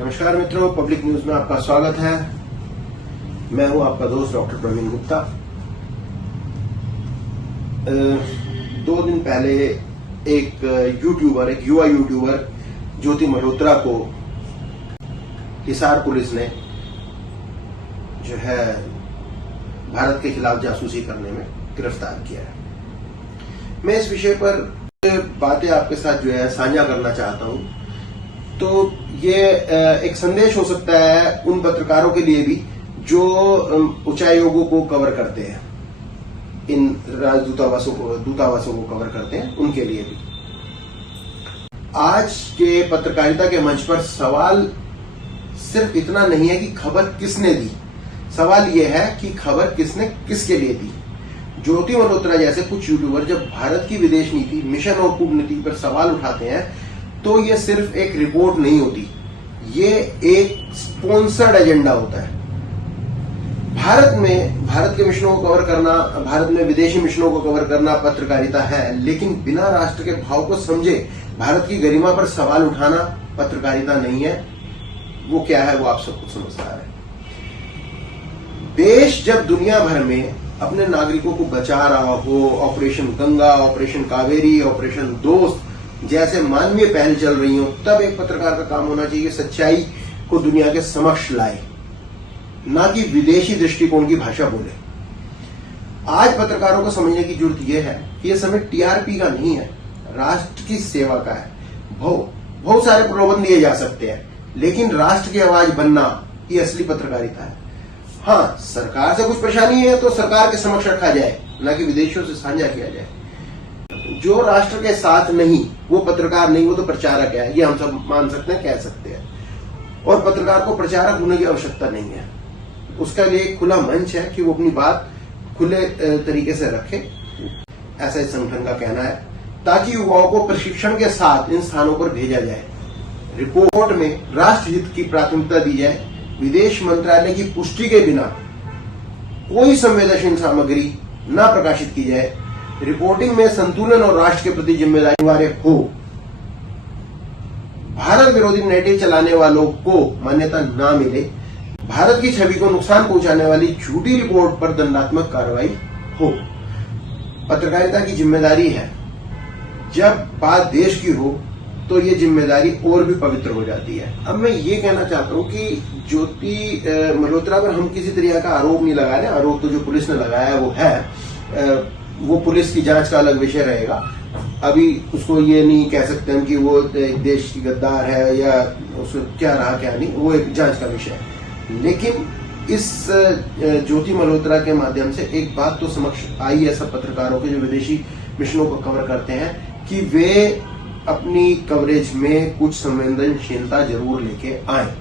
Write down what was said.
नमस्कार मित्रों, public news में आपका स्वागत है। मैं हूं आपका दोस्त डॉक्टर प्रवीण गुप्ता। 2 दिन पहले एक युवा यूट्यूबर ज्योति मल्होत्रा को हिसार पुलिस ने जो है भारत के खिलाफ जासूसी करने में गिरफ्तार किया है। मैं इस विषय पर बातें आपके साथ जो है साझा करना चाहता हूं। तो ये एक संदेश हो सकता है उन पत्रकारों के लिए भी जो उच्चायोगों को कवर करते हैं, इन दूतावासों को कवर करते हैं, उनके लिए भी। आज के पत्रकारिता के मंच पर सवाल सिर्फ इतना नहीं है कि खबर किसने दी, सवाल यह है कि खबर किसने किसके लिए दी। ज्योति मल्होत्रा जैसे कुछ यूट्यूबर जब भारत की विदेश नीति, मिशन और कूटनीति पर सवाल उठाते हैं तो ये सिर्फ एक रिपोर्ट नहीं होती, ये एक स्पॉन्सर्ड एजेंडा होता है। भारत के मिशनों को कवर करना, भारत में विदेशी मिशनों को कवर करना पत्रकारिता है, लेकिन बिना राष्ट्र के भाव को समझे भारत की गरिमा पर सवाल उठाना पत्रकारिता नहीं है। वो क्या है वो आप सब कुछ समझदार है। देश जब दुनिया भर में अपने नागरिकों को बचा रहा हो, operation Ganga, operation Kaveri, operation दोस्त जैसे मानवीय पहल चल रही हो, तब एक पत्रकार का काम होना चाहिए सच्चाई को दुनिया के समक्ष लाए, ना कि विदेशी दृष्टिकोण की भाषा बोले। आज पत्रकारों को समझने की जरूरत यह है कि यह समय टीआरपी का नहीं है, राष्ट्र की सेवा का है। बहुत सारे प्रलोभन दिए जा सकते हैं, लेकिन राष्ट्र की आवाज बनना ये असली पत्रकारिता है। हाँ, सरकार से कुछ परेशानी है तो सरकार के समक्ष रखा जाए, ना कि विदेशियों से साझा किया जाए। जो राष्ट्र के साथ नहीं वो पत्रकार नहीं, वो तो प्रचारक है, ये हम सब मान सकते हैं, कह सकते हैं। और पत्रकार को प्रचारक होने की आवश्यकता नहीं है, उसका लिए एक खुला मंच है कि वो अपनी बात खुले तरीके से रखे, ऐसा इस संगठन का कहना है, ताकि युवाओं को प्रशिक्षण के साथ इन स्थानों पर भेजा जाए। रिपोर्ट में राष्ट्रहित की प्राथमिकता दी जाए, विदेश मंत्रालय की पुष्टि के बिना कोई संवेदनशील सामग्री न प्रकाशित की जाए, रिपोर्टिंग में संतुलन और राष्ट्र के प्रति जिम्मेदारी अनिवार्य हो, भारत विरोधी नैरेटिव चलाने वालों को मान्यता न मिले, भारत की छवि को नुकसान पहुंचाने वाली झूठी रिपोर्ट पर दंडात्मक कार्रवाई हो। पत्रकारिता की जिम्मेदारी है, जब बात देश की हो तो ये जिम्मेदारी और भी पवित्र हो जाती है। अब मैं ये कहना चाहता हूं कि ज्योति मल्होत्रा पर हम किसी तरह का आरोप नहीं लगा रहे। आरोप तो जो पुलिस ने लगाया वो है, वो पुलिस की जांच का अलग विषय रहेगा। अभी उसको ये नहीं कह सकते हम कि वो देश की गद्दार है या उसको क्या रहा क्या नहीं, वो एक जांच का विषय है। लेकिन इस ज्योति मल्होत्रा के माध्यम से एक बात तो समक्ष आई है सब पत्रकारों के जो विदेशी मिशनों को कवर करते हैं, कि वे अपनी कवरेज में कुछ संवेदनशीलता जरूर लेके आए।